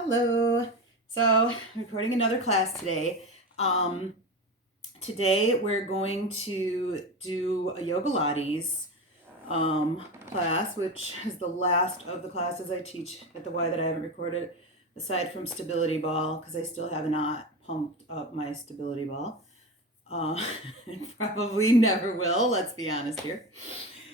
Hello. So I'm recording another class today. Today we're going to do a Yogalates class, which is the last of the classes I teach at the Y that I haven't recorded, aside from stability ball, because I still have not pumped up my stability ball. And probably never will, let's be honest here.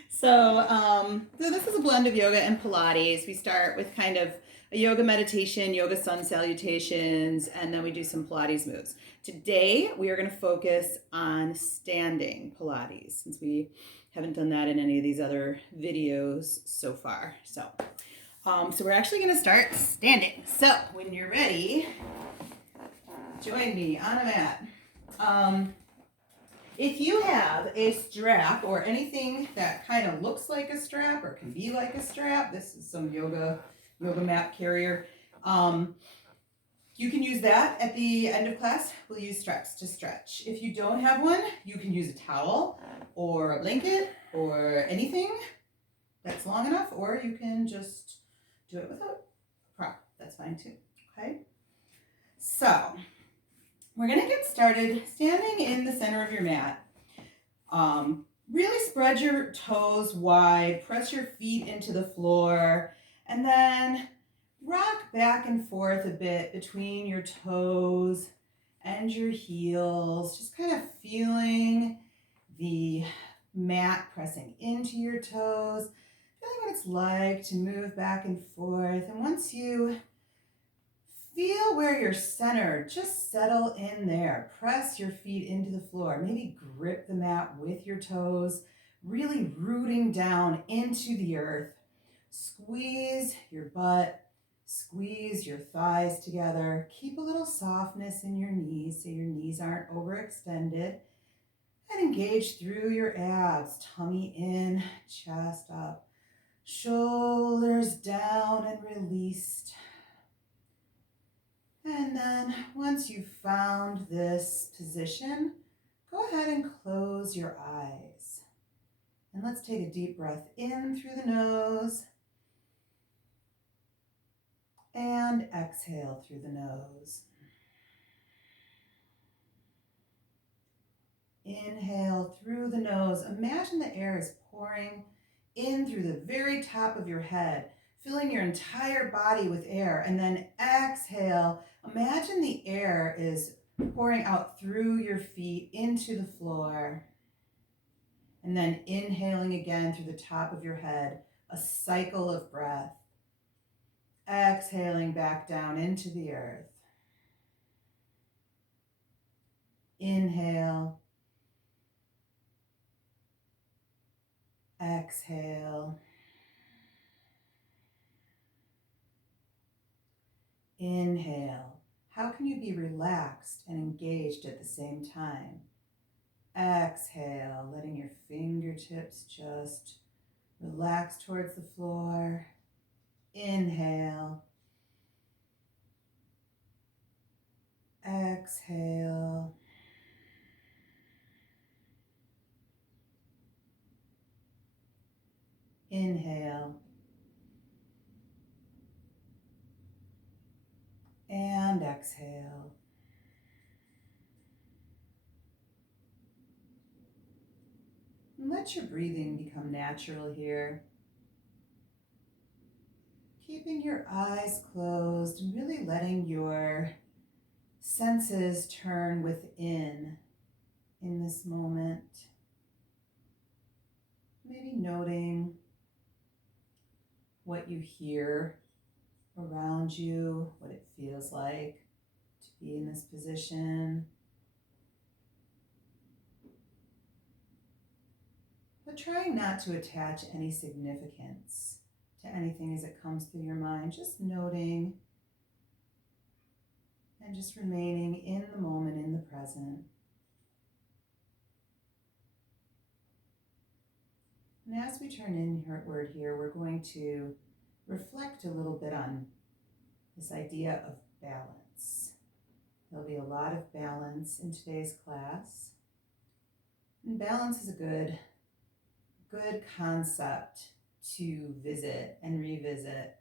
So this is a blend of yoga and Pilates. We start with kind of a yoga meditation, yoga sun salutations, and then we do some Pilates moves. Today, we are going to focus on standing Pilates since we haven't done that in any of these other videos so far. So we're actually going to start standing. So when you're ready, join me on a mat. If you have a strap or anything that kind of looks like a strap or can be like a strap, this is some yoga mat carrier. You can use that at the end of class. We'll use straps to stretch. If you don't have one, you can use a towel or a blanket or anything that's long enough, or you can just do it without a prop. That's fine too, okay? So we're gonna get started standing in the center of your mat. Really spread your toes wide, press your feet into the floor, and then rock back and forth a bit between your toes and your heels, just kind of feeling the mat pressing into your toes, feeling what it's like to move back and forth. And once you feel where you're centered, just settle in there. Press your feet into the floor. Maybe grip the mat with your toes, really rooting down into the earth. Squeeze your butt, squeeze your thighs together. Keep a little softness in your knees so your knees aren't overextended. And engage through your abs, tummy in, chest up, shoulders down and released. And then once you've found this position, go ahead and close your eyes. And let's take a deep breath in through the nose and exhale through the nose. Inhale through the nose. Imagine the air is pouring in through the very top of your head, filling your entire body with air. And then exhale. Imagine the air is pouring out through your feet into the floor. And then inhaling again through the top of your head, a cycle of breath. Exhaling back down into the earth. Inhale. Exhale. Inhale. How can you be relaxed and engaged at the same time? Exhale, letting your fingertips just relax towards the floor. Inhale. Exhale. Inhale. And exhale. And let your breathing become natural here. Keeping your eyes closed and really letting your senses turn within in this moment. Maybe noting what you hear around you, what it feels like to be in this position. But trying not to attach any significance to anything as it comes through your mind, just noting and just remaining in the moment, in the present. And as we turn inward here, we're going to reflect a little bit on this idea of balance. There'll be a lot of balance in today's class. And balance is a good concept to visit and revisit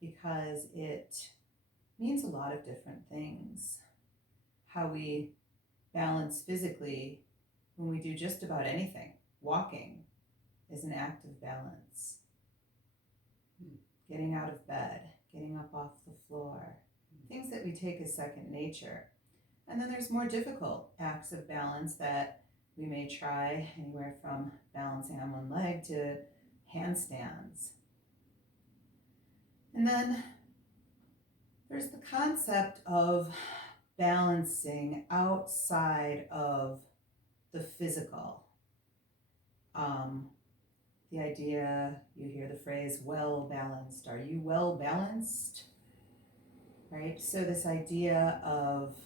because it means a lot of different things. How we balance physically when we do just about anything. Walking is an act of balance. Getting out of bed, getting up off the floor, things that we take as second nature. And then there's more difficult acts of balance that we may try, anywhere from balancing on one leg to handstands. And then there's the concept of balancing outside of the physical. The idea, you hear the phrase well balanced. Are you well balanced? Right? So this idea of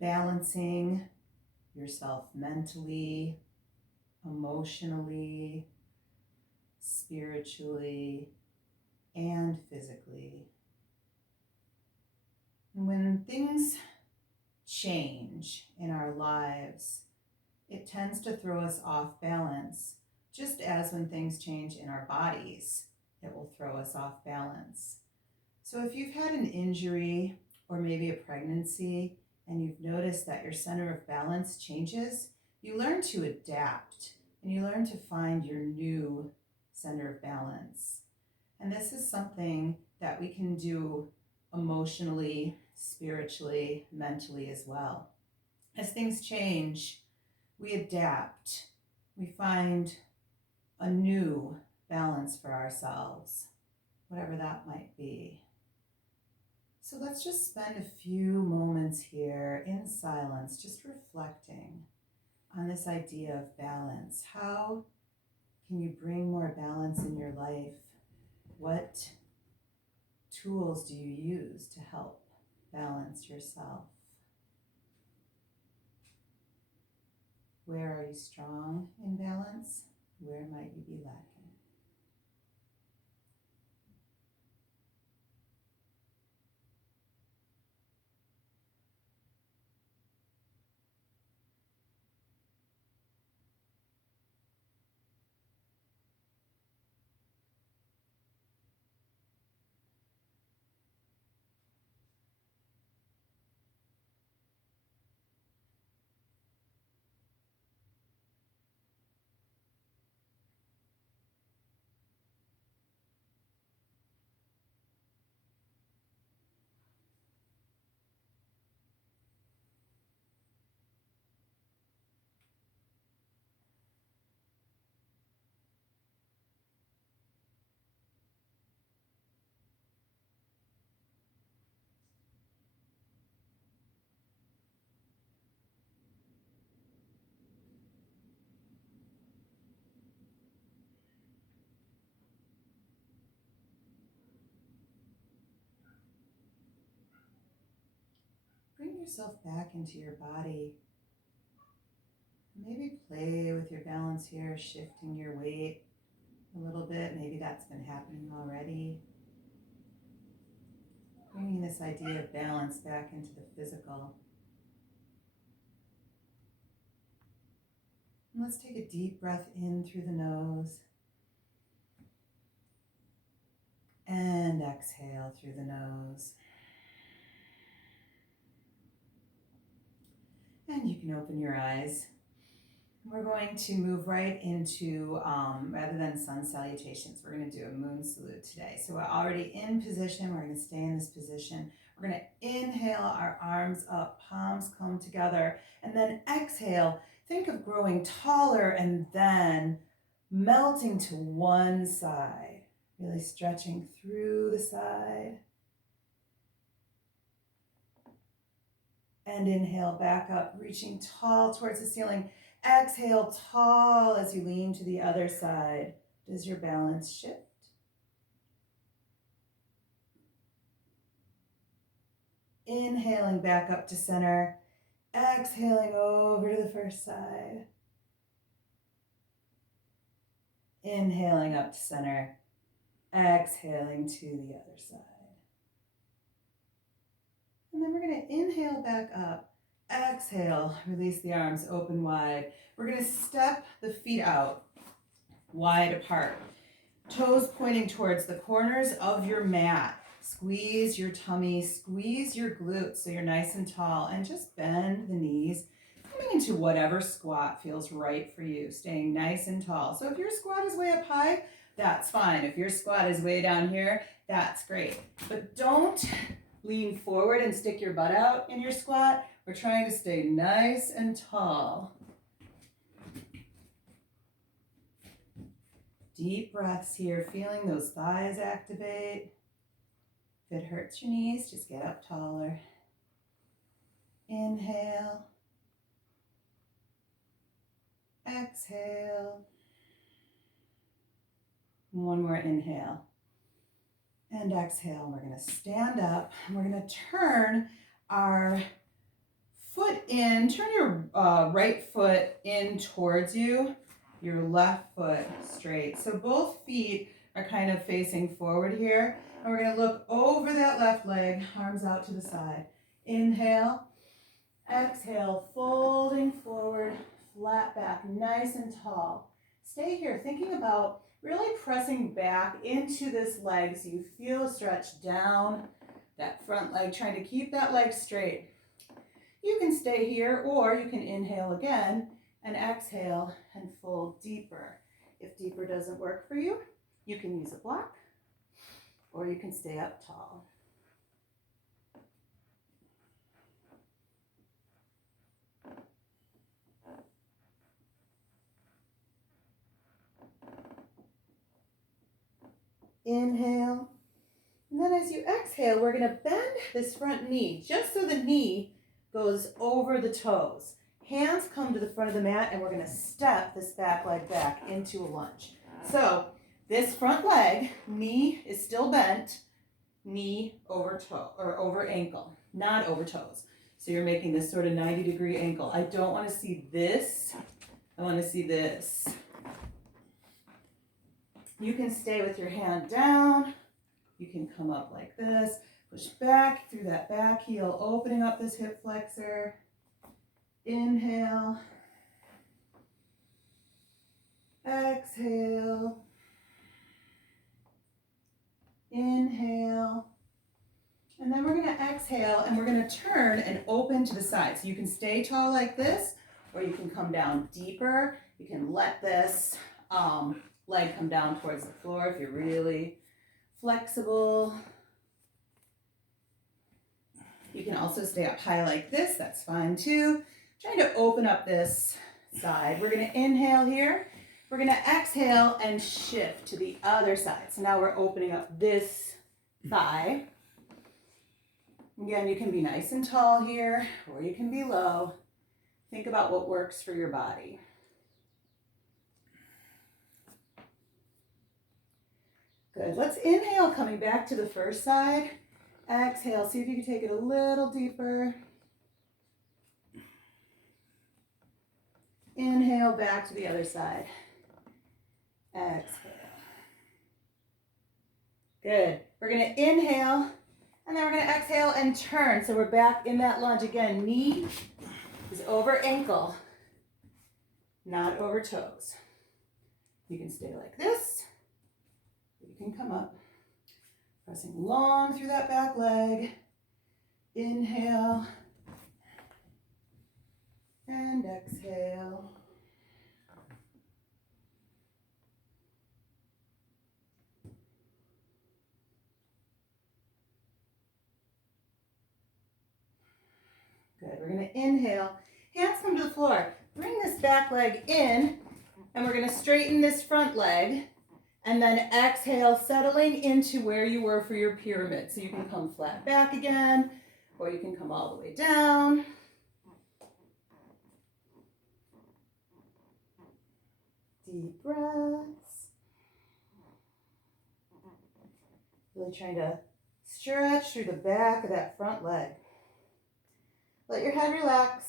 balancing yourself mentally, emotionally, spiritually, and physically. When things change in our lives, it tends to throw us off balance, just as when things change in our bodies, it will throw us off balance. So if you've had an injury or maybe a pregnancy and you've noticed that your center of balance changes, you learn to adapt and you learn to find your new center of balance. And this is something that we can do emotionally, spiritually, mentally as well. As things change, we adapt. We find a new balance for ourselves, whatever that might be. So let's just spend a few moments here in silence, just reflecting on this idea of balance. How can you bring more balance in your life? What tools do you use to help balance yourself? Where are you strong in balance? Where might you be lacking? Bring yourself back into your body. Maybe play with your balance here, shifting your weight a little bit. Maybe that's been happening already. Bringing this idea of balance back into the physical. And let's take a deep breath in through the nose. And exhale through the nose. And you can open your eyes. We're going to move right into, rather than sun salutations, we're going to do a moon salute today. So we're already in position. We're going to stay in this position. We're going to inhale our arms up, palms come together, and then exhale. Think of growing taller and then melting to one side, really stretching through the side. And inhale back up, reaching tall towards the ceiling. Exhale tall as you lean to the other side. Does your balance shift? Inhaling back up to center. Exhaling over to the first side. Inhaling up to center. Exhaling to the other side. And then we're going to inhale back up. Exhale, release the arms open wide. We're going to step the feet out wide apart. Toes pointing towards the corners of your mat. Squeeze your tummy, squeeze your glutes so you're nice and tall, and just bend the knees, coming into whatever squat feels right for you, staying nice and tall. So if your squat is way up high, that's fine. If your squat is way down here, that's great. But don't lean forward and stick your butt out in your squat. We're trying to stay nice and tall. Deep breaths here, feeling those thighs activate. If it hurts your knees, just get up taller. Inhale. Exhale. One more inhale. And exhale. We're going to stand up. And we're going to turn our foot in. Turn your right foot in towards you. Your left foot straight. So both feet are kind of facing forward here. And we're going to look over that left leg, arms out to the side. Inhale, exhale, folding forward, flat back, nice and tall. Stay here thinking about really pressing back into this leg so you feel a stretch down that front leg, trying to keep that leg straight. You can stay here or you can inhale again and exhale and fold deeper. If deeper doesn't work for you, you can use a block or you can stay up tall. Inhale. And then as you exhale, we're going to bend this front knee just so the knee goes over the toes. Hands come to the front of the mat, and we're going to step this back leg back into a lunge. So this front leg, knee is still bent, knee over toe or over ankle, not over toes. So you're making this sort of 90-degree ankle. I don't want to see this. I want to see this. You can stay with your hand down. You can come up like this. Push back through that back heel, opening up this hip flexor. Inhale. Exhale. Inhale. And then we're going to exhale and we're going to turn and open to the side. So you can stay tall like this, or you can come down deeper. You can let this leg come down towards the floor if you're really flexible. You can also stay up high like this. That's fine too. Trying to open up this side. We're going to inhale here. We're going to exhale and shift to the other side. So now we're opening up this thigh. Again, you can be nice and tall here, or you can be low. Think about what works for your body. Good. Let's inhale, coming back to the first side. Exhale. See if you can take it a little deeper. Inhale, back to the other side. Exhale. Good. We're going to inhale, and then we're going to exhale and turn. So we're back in that lunge again. Knee is over ankle, not over toes. You can stay like this. You can come up, pressing long through that back leg. Inhale and exhale. Good. We're going to inhale. Hands come to the floor. Bring this back leg in, and we're going to straighten this front leg. And then exhale, settling into where you were for your pyramid. So you can come flat back again, or you can come all the way down. Deep breaths. Really trying to stretch through the back of that front leg. Let your head relax.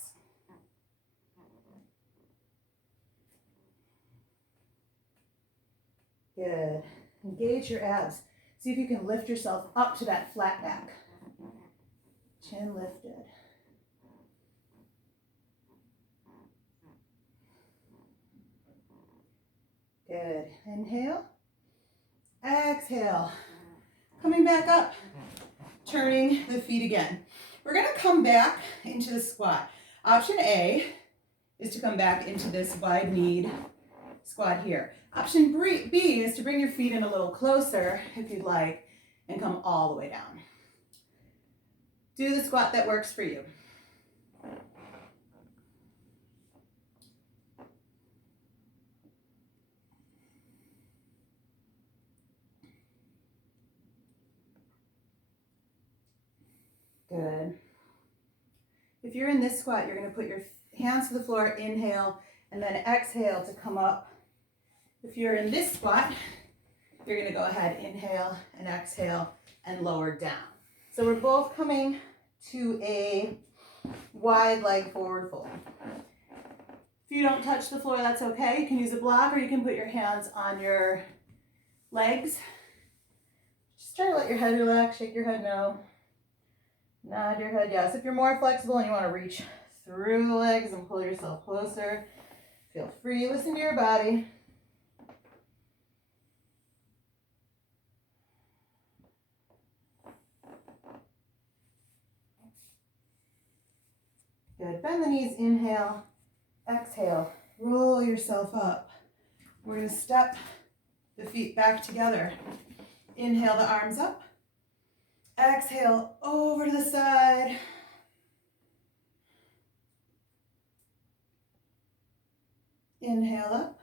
Good. Engage your abs. See if you can lift yourself up to that flat back. Chin lifted. Good. Inhale. Exhale. Coming back up, turning the feet again. We're gonna come back into the squat. Option A is to come back into this wide-kneed squat here. Option B is to bring your feet in a little closer, if you'd like, and come all the way down. Do the squat that works for you. Good. If you're in this squat, you're going to put your hands to the floor, inhale, and then exhale to come up. If you're in this squat, you're going to go ahead, inhale and exhale and lower down. So we're both coming to a wide leg forward fold. If you don't touch the floor, that's okay. You can use a block or you can put your hands on your legs. Just try to let your head relax, shake your head no. Nod your head yes. If you're more flexible and you want to reach through the legs and pull yourself closer, feel free. Listen to your body. Good. Bend the knees, inhale, exhale, roll yourself up. We're going to step the feet back together. Inhale the arms up. Exhale over to the side. Inhale up.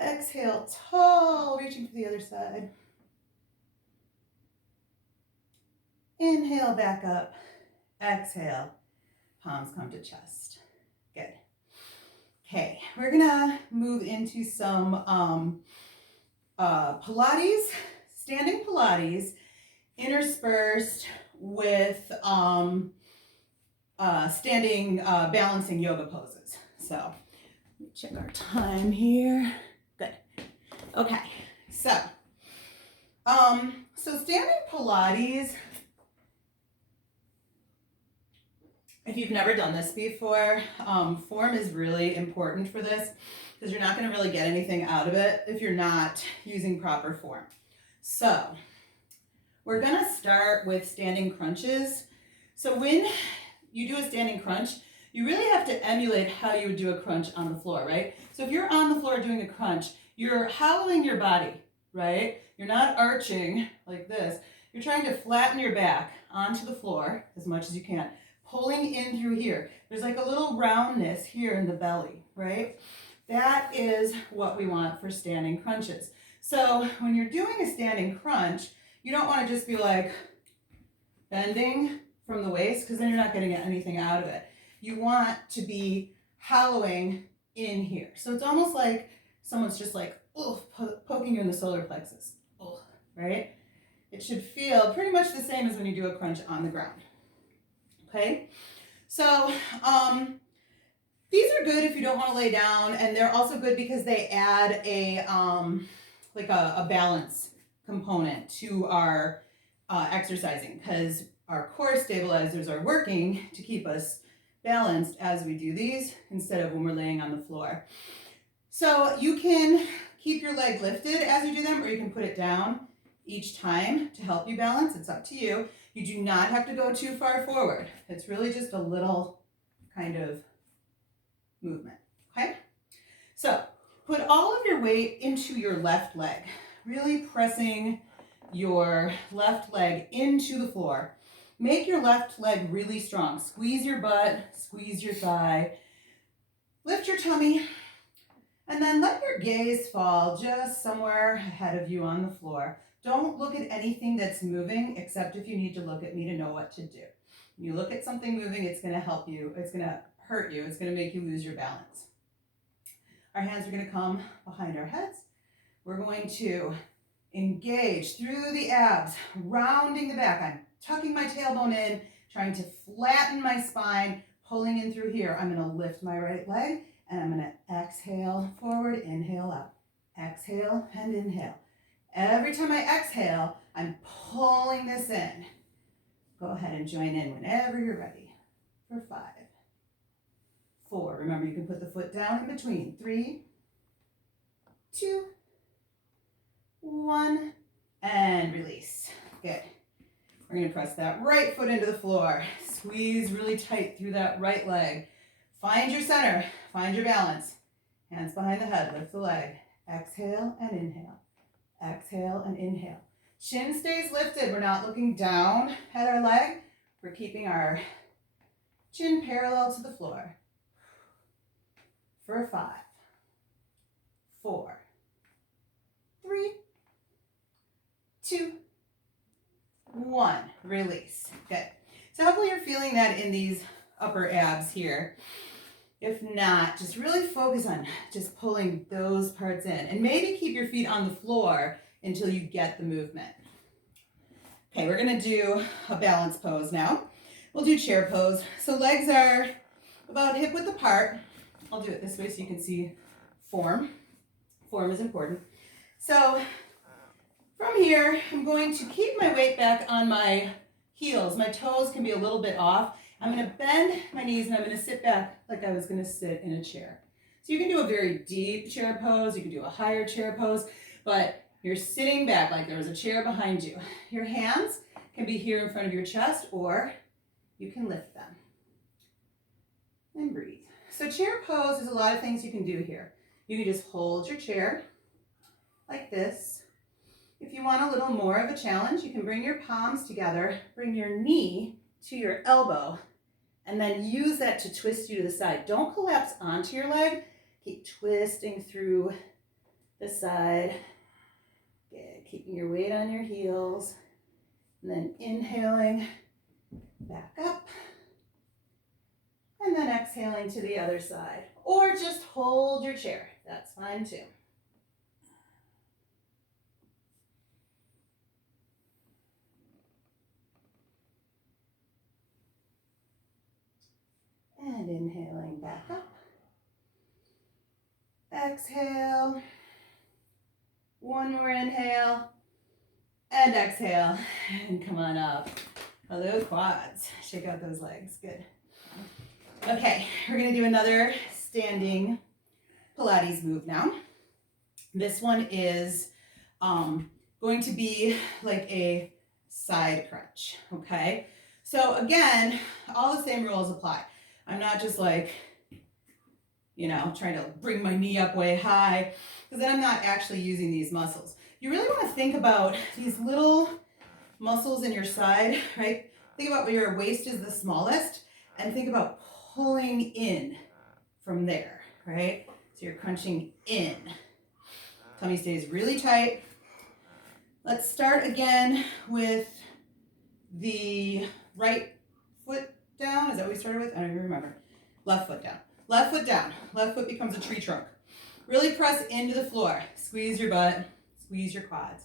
Exhale, tall, reaching to the other side. Inhale back up. Exhale, palms come to chest. Good. Okay, we're gonna move into some Pilates, standing Pilates, interspersed with standing balancing yoga poses. So let me check our time here. Good. Okay. So standing Pilates, if you've never done this before, form is really important for this because you're not going to really get anything out of it if you're not using proper form. So we're going to start with standing crunches. So when you do a standing crunch, you really have to emulate how you would do a crunch on the floor, right? So if you're on the floor doing a crunch, you're hollowing your body, right? You're not arching like this. You're trying to flatten your back onto the floor as much as you can, pulling in through here. There's like a little roundness here in the belly, right? That is what we want for standing crunches. So when you're doing a standing crunch, you don't want to just be like bending from the waist because then you're not getting anything out of it. You want to be hollowing in here. So it's almost like someone's just like poking you in the solar plexus, right? It should feel pretty much the same as when you do a crunch on the ground. Okay, so these are good if you don't want to lay down, and they're also good because they add a like a balance component to our exercising, because our core stabilizers are working to keep us balanced as we do these instead of when we're laying on the floor. So you can keep your leg lifted as you do them, or you can put it down each time to help you balance. It's up to you. You do not have to go too far forward. It's really just a little kind of movement, okay? So put all of your weight into your left leg, really pressing your left leg into the floor. Make your left leg really strong. Squeeze your butt, squeeze your thigh, lift your tummy, and then let your gaze fall just somewhere ahead of you on the floor. Don't look at anything that's moving except if you need to look at me to know what to do. When you look at something moving, it's going to help you. It's going to hurt you. It's going to make you lose your balance. Our hands are going to come behind our heads. We're going to engage through the abs, rounding the back. I'm tucking my tailbone in, trying to flatten my spine, pulling in through here. I'm going to lift my right leg, and I'm going to exhale forward, inhale up. Exhale and inhale. Every time I exhale, I'm pulling this in. Go ahead and join in whenever you're ready. For 5, 4. Remember, you can put the foot down in between. 3, 2, 1, and release. Good. We're going to press that right foot into the floor. Squeeze really tight through that right leg. Find your center. Find your balance. Hands behind the head. Lift the leg. Exhale and inhale. Exhale and inhale. Chin stays lifted. We're not looking down at our leg. We're keeping our chin parallel to the floor. For 5, 4, 3, 2, 1. Release. Good. So hopefully you're feeling that in these upper abs here. If not, just really focus on just pulling those parts in. And maybe keep your feet on the floor until you get the movement. Okay, we're going to do a balance pose now. We'll do chair pose. So legs are about hip width apart. I'll do it this way so you can see form. Form is important. So from here, I'm going to keep my weight back on my heels. My toes can be a little bit off. I'm going to bend my knees and I'm going to sit back like I was going to sit in a chair. So you can do a very deep chair pose. You can do a higher chair pose, but you're sitting back like there was a chair behind you. Your hands can be here in front of your chest, or you can lift them. And breathe. So chair pose, there's a lot of things you can do here. You can just hold your chair like this. If you want a little more of a challenge, you can bring your palms together, bring your knee to your elbow, and then use that to twist you to the side. Don't collapse onto your leg. Keep twisting through the side. Good. Keeping your weight on your heels. And then inhaling back up. And then exhaling to the other side. Or just hold your chair. That's fine too. And inhaling back up. Exhale. One more inhale. And exhale. And come on up. Hello, quads. Shake out those legs. Good. Okay, we're going to do another standing Pilates move now. This one is going to be like a side crunch, okay? So again, all the same rules apply. I'm not just like, you know, trying to bring my knee up way high, because then I'm not actually using these muscles. You really want to think about these little muscles in your side, right? Think about where your waist is the smallest, and think about pulling in from there, right? So you're crunching in. Tummy stays really tight. Let's start again with the right foot down. Is that what we started with? I don't even remember. Left foot down. Left foot down. Left foot becomes a tree trunk. Really press into the floor. Squeeze your butt. Squeeze your quads.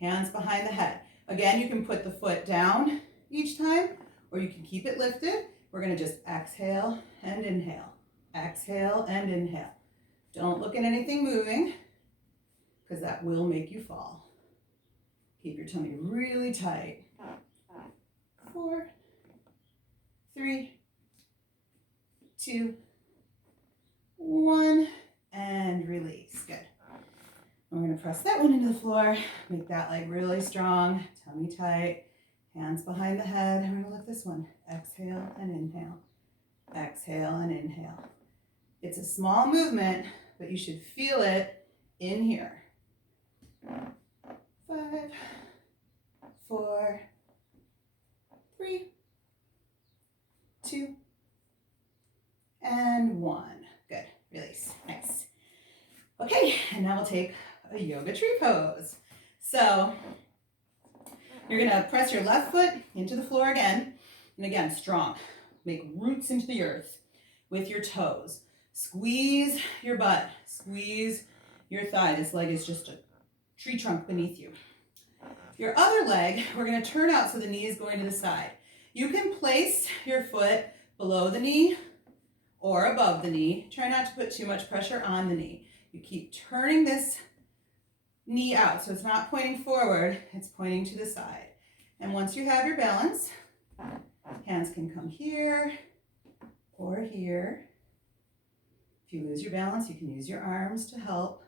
Hands behind the head. Again, you can put the foot down each time, or you can keep it lifted. We're going to just exhale and inhale. Exhale and inhale. Don't look at anything moving, because that will make you fall. Keep your tummy really tight. 4, 3, 2, 1, and release. Good. I'm going to press that one into the floor. Make that leg really strong. Tummy tight. Hands behind the head. I'm going to lift this one. Exhale and inhale. Exhale and inhale. It's a small movement, but you should feel it in here. 5, 4, 3, 2, and 1. Good. Release. Nice. Okay, and now we'll take a yoga tree pose. So you're going to press your left foot into the floor again. And again, strong. Make roots into the earth with your toes. Squeeze your butt. Squeeze your thigh. This leg is just a tree trunk beneath you. Your other leg, we're going to turn out so the knee is going to the side. You can place your foot below the knee or above the knee. Try not to put too much pressure on the knee. You keep turning this knee out, so it's not pointing forward, it's pointing to the side. And once you have your balance, hands can come here or here. If you lose your balance, you can use your arms to help.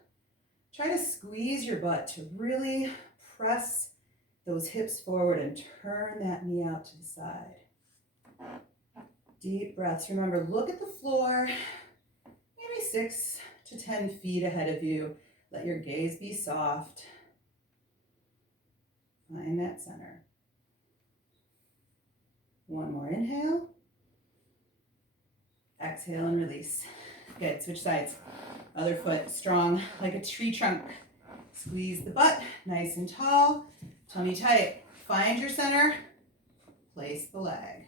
Try to squeeze your butt to really press those hips forward and turn that knee out to the side. Deep breaths. Remember, look at the floor, maybe 6 to 10 feet ahead of you. Let your gaze be soft. Find that center. One more inhale. Exhale and release. Good, switch sides. Other foot strong like a tree trunk. Squeeze the butt, nice and tall. Tummy tight. Find your center. Place the leg.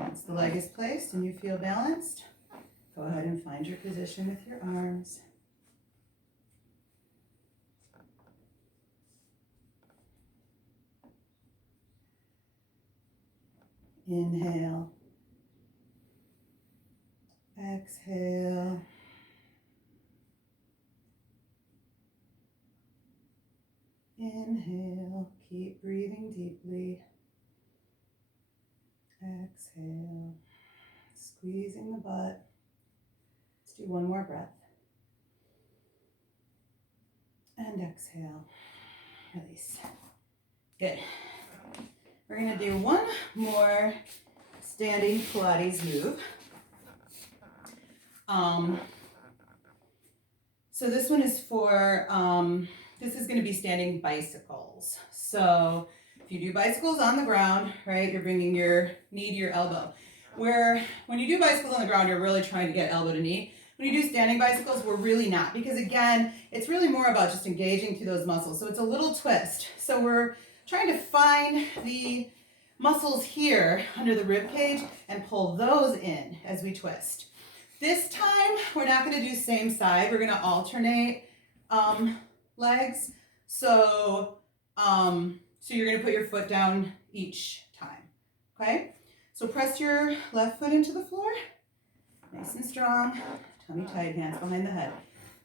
Once the leg is placed and you feel balanced, go ahead and find your position with your arms. Inhale. Exhale. Inhale. Keep breathing deeply. Exhale. Squeezing the butt. Let's do one more breath. And exhale. Release. Good. We're going to do one more standing Pilates move. So this one is for, this is going to be standing bicycles. So if you do bicycles on the ground, right, you're bringing your knee to your elbow. Where when you do bicycles on the ground, you're really trying to get elbow to knee. When you do standing bicycles, we're really not, because again, it's really more about just engaging through those muscles. So it's a little twist. So we're trying to find the muscles here under the rib cage and pull those in as we twist. This time, we're not going to do same side. We're going to alternate legs. So you're going to put your foot down each time. Okay? So press your left foot into the floor. Nice and strong. Tummy tight, hands behind the head.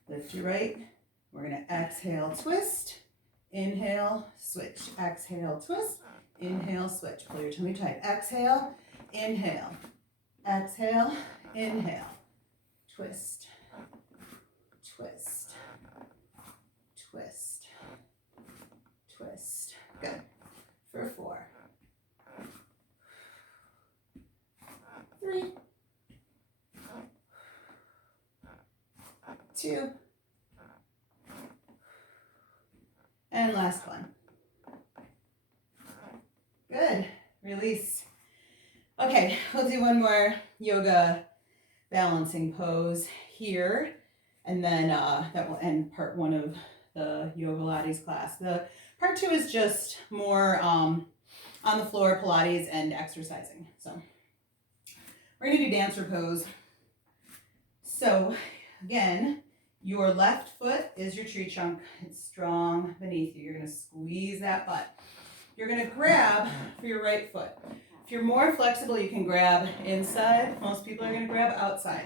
Lift your right. We're going to exhale, twist. Inhale, switch. Exhale, twist. Inhale, switch. Pull your tummy tight. Exhale, inhale. Exhale, inhale. Twist. Twist. Twist. Twist. Good. For 4. 3. 2. And last one. Good. Release. Okay, we'll do one more yoga balancing pose here, and then that will end part 1 of the Yogalates class. The part 2 is just more on the floor Pilates and exercising. So we're going to do dancer pose. So again, your left foot is your tree trunk. It's strong beneath you. You're going to squeeze that butt. You're going to grab for your right foot. If you're more flexible, you can grab inside. Most people are going to grab outside.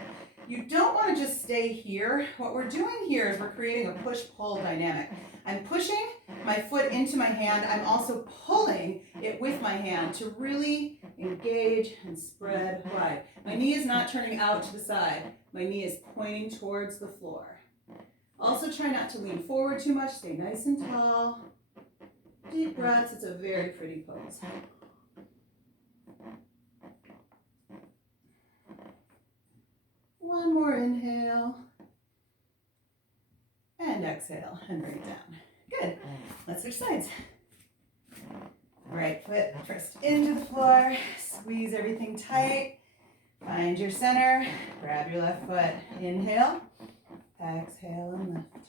You don't want to just stay here. What we're doing here is we're creating a push-pull dynamic. I'm pushing my foot into my hand. I'm also pulling it with my hand to really engage and spread wide. My knee is not turning out to the side. My knee is pointing towards the floor. Also try not to lean forward too much. Stay nice and tall. Deep breaths. It's a very pretty pose. One more inhale. And exhale and bring it down. Good. Let's switch sides. Right foot first into the floor. Squeeze everything tight. Find your center. Grab your left foot. Inhale. Exhale and lift.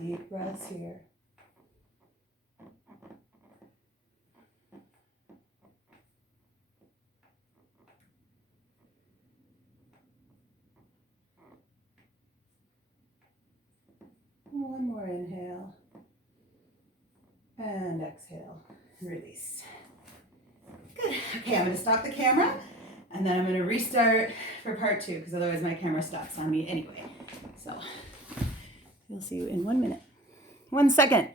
Deep breaths here. One more inhale. And exhale. Release. Good. Okay, I'm going to stop the camera, and then I'm going to restart for part 2, because otherwise my camera stops on me anyway. So we'll see you in 1 minute. 1 second.